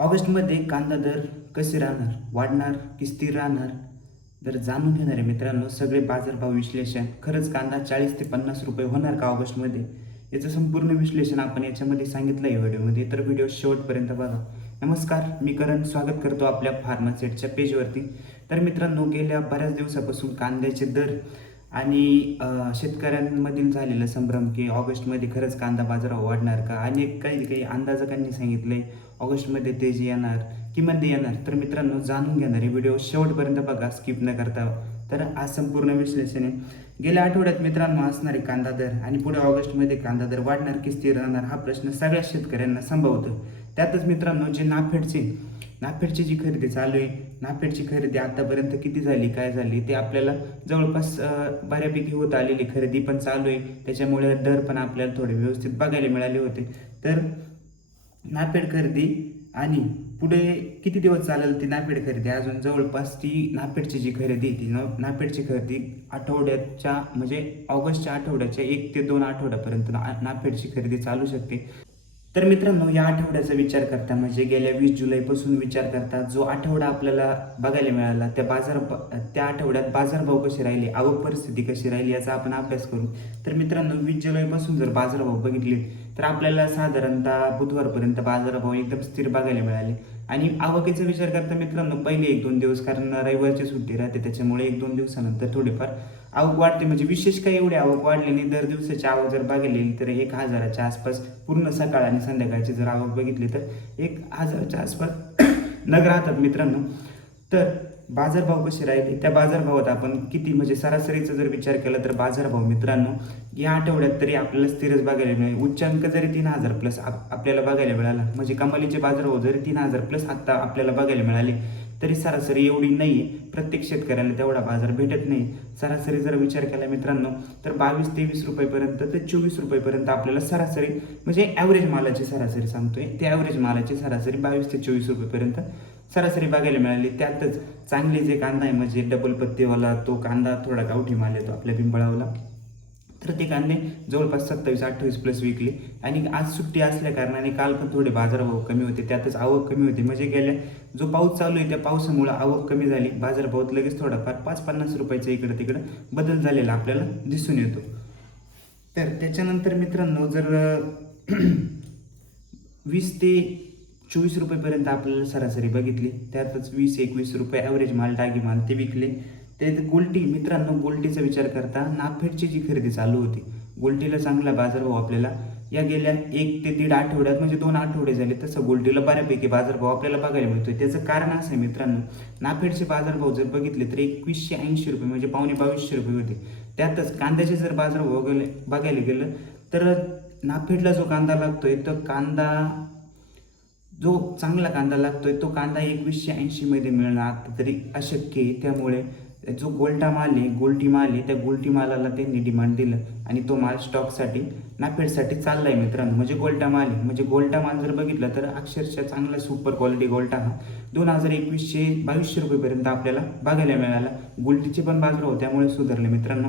ऑगस्टमध्ये कांदा दर कसे राहणार, वाढणार की स्थिर राहणार? तर जाणून घेणार आहे मित्रांनो सगळे बाजारभाव विश्लेषण. खरंच कांदा 40 ते 50 रुपये होणार का ऑगस्टमध्ये? याचं संपूर्ण विश्लेषण आपण याच्यामध्ये सांगितलं आहे व्हिडिओमध्ये, तर व्हिडिओ शेवटपर्यंत बघा. नमस्कार, मी करण स्वागत करतो आपल्या फार्मासेटच्या पेजवरती. तर मित्रांनो, गेल्या बऱ्याच दिवसापासून कांद्याचे दर आणि शेतकऱ्यांमधील झालेला संभ्रम की ऑगस्टमध्ये खरंच कांदा बाजारावर वाढणार का, आणि काही काही अंदाजकांनी सांगितलंय ऑगस्टमध्ये तेजी येणार की मंदी येणार. तर मित्रांनो, जाणून घेणारे व्हिडिओ शेवटपर्यंत बघा, स्किप न करता. तर आज संपूर्ण विश्लेषण आहे. गेल्या आठवड्यात मित्रांनो असणारे कांदा दर आणि पुढे ऑगस्टमध्ये कांदा दर वाढणार की स्थिर राहणार, हा प्रश्न सगळ्या शेतकऱ्यांना संभवतो. त्यातच मित्रांनो, जे नाफेडची जी खरेदी चालू आहे, नाफेडची खरेदी आतापर्यंत किती झाली, काय झाली, ते आपल्याला जवळपास बऱ्यापैकी होत आलेली खरेदी पण चालू आहे. त्याच्यामुळे दर पण आपल्याला थोडे व्यवस्थित बघायला मिळाले होते. तर नाफेड खरेदी आणि पुढे किती दिवस चालेल ती नाफेड खरेदी, अजून जवळपास ती नाफेडची जी खरेदी ती नाफेडची खरेदी आठवड्याच्या म्हणजे ऑगस्टच्या आठवड्याच्या 1 ते 2 आठवड्यापर्यंत नाफेडची खरेदी चालू शकते. तर मित्रांनो, या आठवड्याचा विचार करता म्हणजे गेल्या 20 जुलैपासून विचार करता जो आठवडा आपल्याला बघायला मिळाला, त्या आठवड्यात बाजारभाव कसे राहिले, आवक परिस्थिती कशी राहिली, याचा आपण अभ्यास करू. तर मित्रांनो, 20 जुलैपासून जर बाजारभाव बघितले तर आपल्याला साधारणतः बुधवारपर्यंत बाजारभाव एकदम स्थिर बघायला मिळाले. आणि आवकेचा विचार करता मित्रांनो, पहिले 1-2 दिवस, कारण रविवारची सुट्टी राहते त्याच्यामुळे 1-2 दिवसानंतर थोडेफार आवक वाढते. म्हणजे विशेष काही एवढी आवक वाढली नाही. दर दिवसाची आवक जर बघितली तर 1,000च्या आसपास पूर्ण सकाळ आणि संध्याकाळची जर आवक बघितली तर 1,000च्या आसपास नग राहतात मित्रांनो. तर बाजारभाव कसे राहिले, त्या बाजारभावात आपण किती म्हणजे सरासरीचा जर विचार केला तर बाजारभाव मित्रांनो या आठवड्यात तरी आपल्याला स्थिरच बघायला मिळेल. उच्चांक जरी 3,000 प्लस आपल्याला बघायला मिळाला, म्हणजे कमालीचे बाजारभाव जरी 3,000 प्लस आत्ता आपल्याला बघायला मिळाले, तरी सरासरी एवढी नाही आहे. प्रत्येक शेतकऱ्याला तेवढा बाजार भेटत नाही. सरासरी जर विचार केला मित्रांनो तर 22-23 रुपयेपर्यंत ते 24 रुपयेपर्यंत आपल्याला सरासरी म्हणजे ॲव्हरेज मालाची सरासरी सांगतोय, ते ॲव्हरेज मालाची सरासरी 22 ते 24 रुपयेपर्यंत सरासरी बघायला मिळाली. त्यातच चांगले जे कांदा आहे म्हणजे डबल पत्तेवाला तो कांदा, थोडा गावठी माल येतो आपल्या पिंपळावला, तर ते कांदे जवळपास 27-28 प्लस विकले. आणि आज सुट्टी असल्या कारणाने काल पण थोडे बाजारभाव कमी होते, त्यातच आवक कमी होती. म्हणजे गेल्या जो पाऊस चालू आहे त्या पावसामुळे आवक कमी झाली, बाजारभावात लगेच थोडाफार 5-50 रुपयाचा इकडं तिकडं बदल झालेला आपल्याला दिसून येतो. तर त्याच्यानंतर मित्रांनो, जर 20 ते 24 रुपयेपर्यंत आपल्याला सरासरी बघितली, त्यातच 20-21 रुपये ॲव्हरेज माल, डागी माल ते विकले. ते गोल्टी मित्रांनो, गोल्टीचा विचार करता नाफेडची जी खरेदी चालू होती, गोल्टीला चांगला बाजारभाव आपल्याला या गेल्या 1 ते 1.5 आठवड्यात म्हणजे 2 आठवडे झाले तसं गोल्टीला बऱ्यापैकी बाजारभाव आपल्याला बघायला मिळतोय. त्याचं कारण असं आहे मित्रांनो, नाफेडचे बाजारभाव जर बघितले तर 2180 रुपये म्हणजे पावणे 2200 रुपये होते. त्यातच कांद्याचे जर बाजारभाव बघायला गेलं तर नाफेडला जो कांदा लागतोय तो कांदा, जो चांगला कांदा लागतोय तो कांदा 2180 मध्ये मिळणं आता तरी अशक्य आहे. त्यामुळे जो गोल्टी माल आहे त्या गोल्टी मालाला त्यांनी डिमांड दिलं आणि तो माल स्टॉकसाठी नाफेडसाठी चाललाय मित्रांनो. म्हणजे गोल्टा माल आहे, म्हणजे गोल्टा माल जर बघितलं तर अक्षरशः चांगला सुपर क्वालिटी गोल्टा हा 2100-2200 रुपयेपर्यंत आपल्याला बघायला मिळाला. गोल्टीचे पण बाजारभाव त्यामुळे सुधारले मित्रांनो.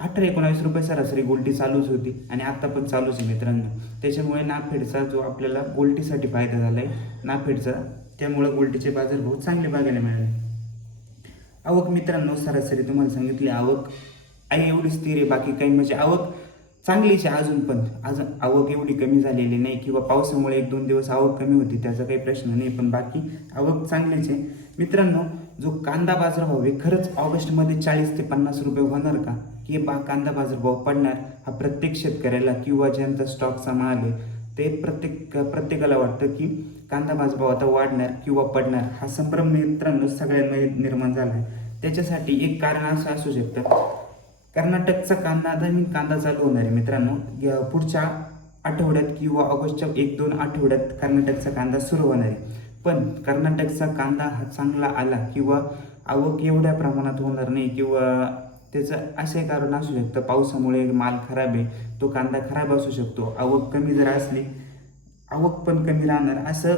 18-19 रुपये सरासरी गोल्टी चालूच होती आणि आत्ता पण चालूच आहे मित्रांनो. त्याच्यामुळे नाफेडचा जो आपल्याला गोल्टीसाठी फायदा झाला आहे नाफेडचा, त्यामुळे गोल्टीचे बाजारभाव चांगले बघायला मिळाले. आवक मित्रांनो, सरासरी तुम्हाला सांगितली आवक आहे एवढी स्थिर आहे. बाकी काही म्हणजे आवक चांगलीच आहे अजून आवक एवढी कमी झालेली नाही, किंवा पावसामुळे 1-2 दिवस आवक कमी होती त्याचा काही प्रश्न नाही, पण बाकी आवक चांगलीच आहे मित्रांनो. जो कांदा बाजारभाव आहे खरंच ऑगस्टमध्ये 40 ते 50 रुपये होणार का, की कांदा बाजारभाव पडणार, हा प्रत्येक शेतकऱ्याला किंवा ज्यांचा स्टॉकचा माल आहे ते प्रत्येकाला वाटतं की कांदा बाजारभाव आता वाढणार किंवा पडणार, हा संभ्रम मित्रांनो सगळ्यांमध्ये निर्माण झाला आहे. त्याच्यासाठी एक कारण असं असू शकतं, कर्नाटकचा कांदा चालू होणार आहे मित्रांनो पुढच्या आठवड्यात किंवा ऑगस्टच्या 1-2 आठवड्यात कर्नाटकचा कांदा सुरू होणार आहे. पण कर्नाटकचा कांदा हा चांगला आला किंवा आवक एवढ्या प्रमाणात होणार नाही, किंवा त्याचं असे कारण असू शकतं पावसामुळे माल खराब आहे, तो कांदा खराब असू शकतो. आवक कमी जर असली, आवक पण कमी राहणार असं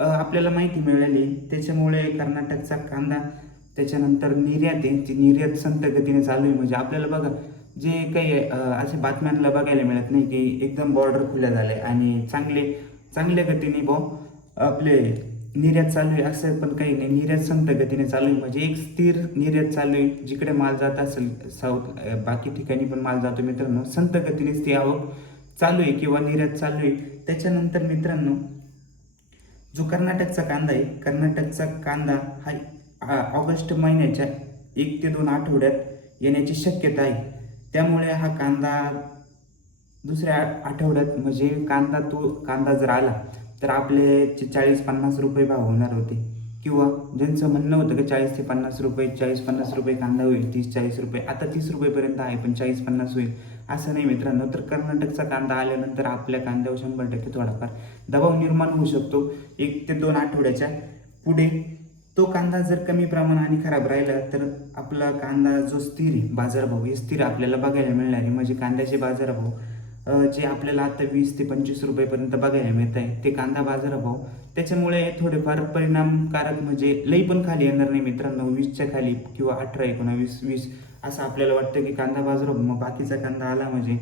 आपल्याला माहिती मिळाली. त्याच्यामुळे कर्नाटकचा कांदा त्याच्यानंतर निर्यात आहे, ती निर्यात संथ गतीने चालू आहे. म्हणजे आपल्याला बघा जे काही असे बातम्यांना बघायला मिळत नाही की एकदम बॉर्डर खुल्या झाले आणि चांगल्या गतीने आपले निर्यात चालू आहे असं पण काही नाही. निर्यात संथ गतीने चालू आहे, म्हणजे एक स्थिर निर्यात चालू आहे. जिकडे माल जात असेल बाकी ठिकाणी पण माल जातो मित्रांनो, संथ गतीनेच ती आवक चालू आहे किंवा निर्यात चालू आहे. त्याच्यानंतर मित्रांनो, जो कर्नाटकचा कांदा आहे, कर्नाटकचा कांदा हा ऑगस्ट महिन्याच्या 1 ते 2 आठवड्यात येण्याची शक्यता आहे. त्यामुळे हा कांदा दुसऱ्या आठवड्यात, म्हणजे कांदा जर आला तर आपले 40-50 रुपये भाव होणार होते, किंवा ज्यांचं म्हणणं होतं की 40 ते 50 रुपये, 40-50 रुपये कांदा होईल, 30-40 रुपये, आता 30 रुपयेपर्यंत आहे, पण 40-50 होईल असं नाही मित्रांनो. तर कर्नाटकचा कांदा आल्यानंतर आपल्या कांद्यावर 100% थोडाफार दबाव निर्माण होऊ शकतो 1 ते 2 आठवड्याच्या पुढे. तो कांदा जर कमी प्रमाणाने खराब राहिला तर आपला कांदा जो स्थिर आहे, बाजारभाव हे स्थिर आपल्याला बघायला मिळणार आहे. म्हणजे कांद्याचे बाजारभाव जे आपल्याला आता 20 ते 25 रुपयेपर्यंत बघायला मिळत आहे, ते कांदा बाजारभाव त्याच्यामुळे थोडेफार परिणामकारक, म्हणजे लई पण खाली येणार नाही मित्रांनो. 20च्या खाली किंवा 18, 19, 20 असं आपल्याला वाटतं की कांदा बाजारभाव, मग बाकीचा कांदा आला म्हणजे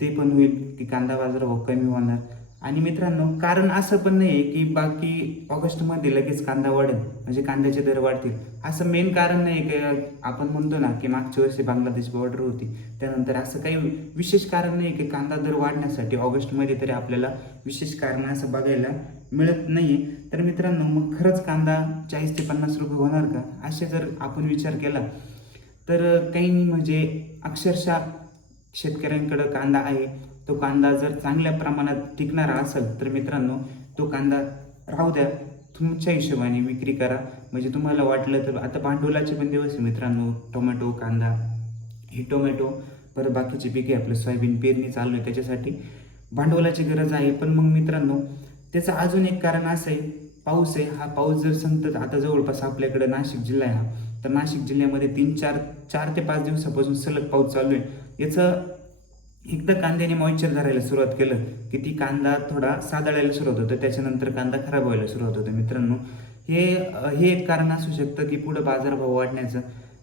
ते पण होईल की कांदा बाजारभाव कमी होणार. आणि मित्रांनो, कारण असं पण नाही आहे की बाकी ऑगस्टमध्ये लगेच कांदा वाढेल, म्हणजे कांद्याचे दर वाढतील, असं मेन कारण नाही की आपण म्हणतो ना की मागच्या वर्षी बांगलादेश बॉर्डर होती त्यानंतर. असं काही विशेष कारण नाही की कांदा दर वाढण्यासाठी ऑगस्टमध्ये तरी आपल्याला विशेष कारण असं बघायला मिळत नाही. तर मित्रांनो, मग खरंच कांदा 40 ते 50 रुपये होणार का, असे जर आपण विचार केला तर काही नाही. म्हणजे अक्षरशः शेतकऱ्यांकडं कांदा आहे, तो कांदा जर चांगल्या प्रमाणात टिकणारा असेल तर मित्रांनो, तो कांदा राहू द्या, तुमच्या हिशोबाने विक्री करा. म्हणजे तुम्हाला वाटलं तर आता भांडवलाचे पण दिवस आहे मित्रांनो. टोमॅटो, कांदा, ही टोमॅटो, परत बाकीची पिके, आपलं सोयाबीन पेरणी चालू आहे, त्याच्यासाठी भांडवलाची गरज आहे. पण मग मित्रांनो, त्याचं अजून एक कारण असं आहे, पाऊस आहे. हा पाऊस जर संतत, आता जवळपास आपल्याकडे नाशिक जिल्हा आहे हा, तर नाशिक जिल्ह्यामध्ये 4 ते 5 दिवसापासून सलग पाऊस चालू आहे. याचं एकदा कांद्याने मॉइश्चर धरायला सुरुवात केलं की ती कांदा थोडा सादळायला सुरुवात होतं, त्याच्यानंतर कांदा खराब व्हायला सुरुवात होतं मित्रांनो. हे एक कारण असू शकतं की पुढं बाजारभाव वाढण्याचं.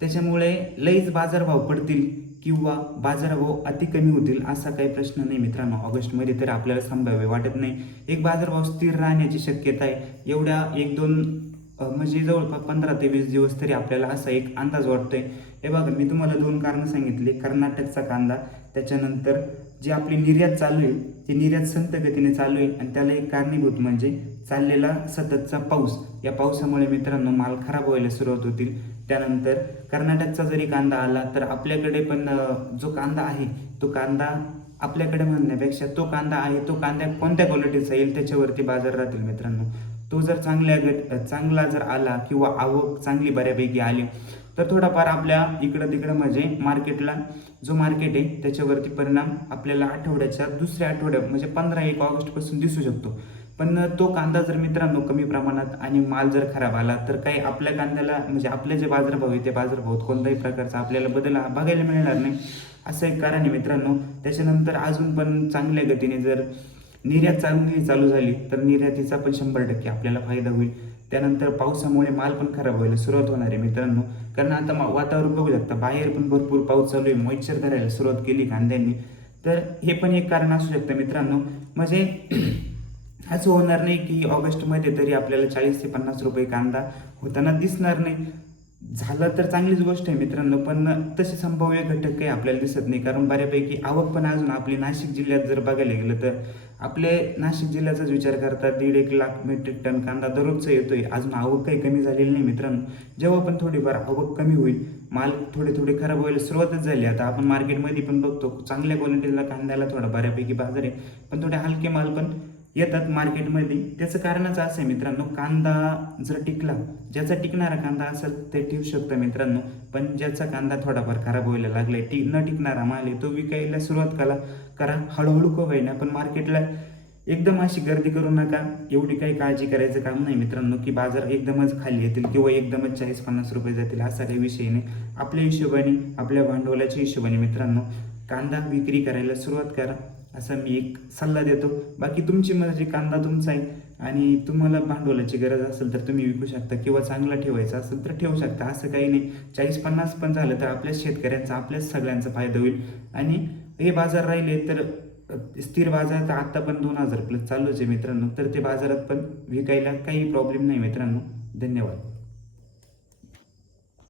त्याच्यामुळे लईच बाजारभाव पडतील किंवा बाजारभाव अति कमी होतील असा काही प्रश्न नाही मित्रांनो. ऑगस्टमध्ये तर आपल्याला संभाव्य वाटत नाही. एक बाजारभाव स्थिर राहण्याची शक्यता आहे. एवढ्या 1-2 म्हणजे जवळपास 15 ते 20 दिवस तरी आपल्याला असा एक अंदाज वाटतोय. हे बघा, मी तुम्हाला 2 कारणं सांगितली, कर्नाटकचा कांदा, त्याच्यानंतर जी आपली निर्यात चालू आहे ती निर्यात संथ गतीने चालू आहे, आणि त्याला एक कारणीभूत म्हणजे चाललेला सततचा पाऊस. या पावसामुळे मित्रांनो माल खराब व्हायला सुरुवात होतील. त्यानंतर कर्नाटकचा जरी कांदा आला तर आपल्याकडे पण जो कांदा आहे तो कांदा, आपल्याकडे म्हणण्यापेक्षा तो कांदा आहे, तो कांदा कोणत्या क्वालिटीचा येईल त्याच्यावरती बाजार राहतील मित्रांनो. तो जर चांगला जर आला किंवा आवक चांगली बऱ्यापैकी आली तर थोडाफार आपल्या इकडं तिकडं म्हणजे मार्केटला, जो मार्केट आहे त्याच्यावरती परिणाम आपल्याला आठवड्याच्या दुसऱ्या आठवड्यात म्हणजे 15-1 ऑगस्टपासून दिसू शकतो. पण तो कांदा जर मित्रांनो कमी प्रमाणात आणि माल जर खराब आला तर काही आपल्या कांद्याला, म्हणजे आपले जे बाजारभाव आहे ते बाजारभावात कोणत्याही प्रकारचा आपल्याला बदल बघायला मिळणार नाही, असं एक कारण आहे मित्रांनो. त्याच्यानंतर अजून पण चांगल्या गतीने जर निर्यात चांगली चालू झाली तर निर्यातीचा पण 100% आपल्याला फायदा होईल. त्यानंतर पावसामुळे माल पण खराब व्हायला सुरुवात होणार आहे मित्रांनो. कारण आता वातावरण बघू शकता, बाहेर पण भरपूर पाऊस चालू आहे, मॉइश्चर धरायला सुरुवात केली कांद्यांनी, तर हे पण एक कारण असू शकतं मित्रांनो. म्हणजे असं होणार नाही की ऑगस्टमध्ये तरी आपल्याला 40 ते 50 रुपये कांदा होताना दिसणार नाही. झालं तर चांगलीच गोष्ट आहे मित्रांनो, पण तसे संभाव्य घटक काही आपल्याला दिसत नाही. कारण बऱ्यापैकी आवक पण अजून आपली नाशिक जिल्ह्यात जर बघायला गेलं तर आपले नाशिक जिल्ह्याचाच विचार करता 1.5 लाख मेट्रिक टन कांदा दररोजचा येतोय. अजून आवक काही कमी झालेली नाही मित्रांनो. जेव्हा पण थोडीफार आवक कमी होईल, माल थोडे खराब व्हायला सुरुवातच झाली. आता आपण मार्केटमध्ये पण बघतो चांगल्या क्वालिटीला कांद्याला थोडा बऱ्यापैकी बाजार आहे, पण थोडे हलके माल पण येतात मार्केटमध्ये. त्याचं कारणच असं आहे मित्रांनो, कांदा जर टिकला, ज्याचा टिकणारा कांदा असेल ते ठेवू शकतं मित्रांनो, पण ज्याचा कांदा थोडाफार खराब व्हायला लागलाय, न टिकणारा माल आहे, तो विकायला सुरुवात करा हळूहळू का होईना, पण मार्केटला एकदम अशी गर्दी करू नका. एवढी काही काळजी करायचं काम नाही मित्रांनो की बाजार एकदमच खाली येतील किंवा एकदमच 40-50 रुपये जातील, असा काही विषय नाही. आपल्या हिशोबाने, आपल्या भांडवलाच्या हिशोबाने मित्रांनो कांदा विक्री करायला सुरुवात करा, असा मी एक सल्ला देतो. बाकी तुमची मर्जी, कांदा तुमचा आहे आणि तुम्हाला भांडवलाची गरज असेल तर तुम्ही विकू शकता किंवा चांगला ठेवायचा असेल तर ठेवू शकता, असं काही नाही. 40-50 पण झालं तर आपल्याच शेतकऱ्यांचा, आपल्याच सगळ्यांचा फायदा होईल. आणि हे बाजार राहिले तर स्थिर बाजारात आत्ता पण 2000 प्लस चालूच आहे मित्रांनो, तर ते बाजारात पण विकायला काही प्रॉब्लेम नाही मित्रांनो. धन्यवाद.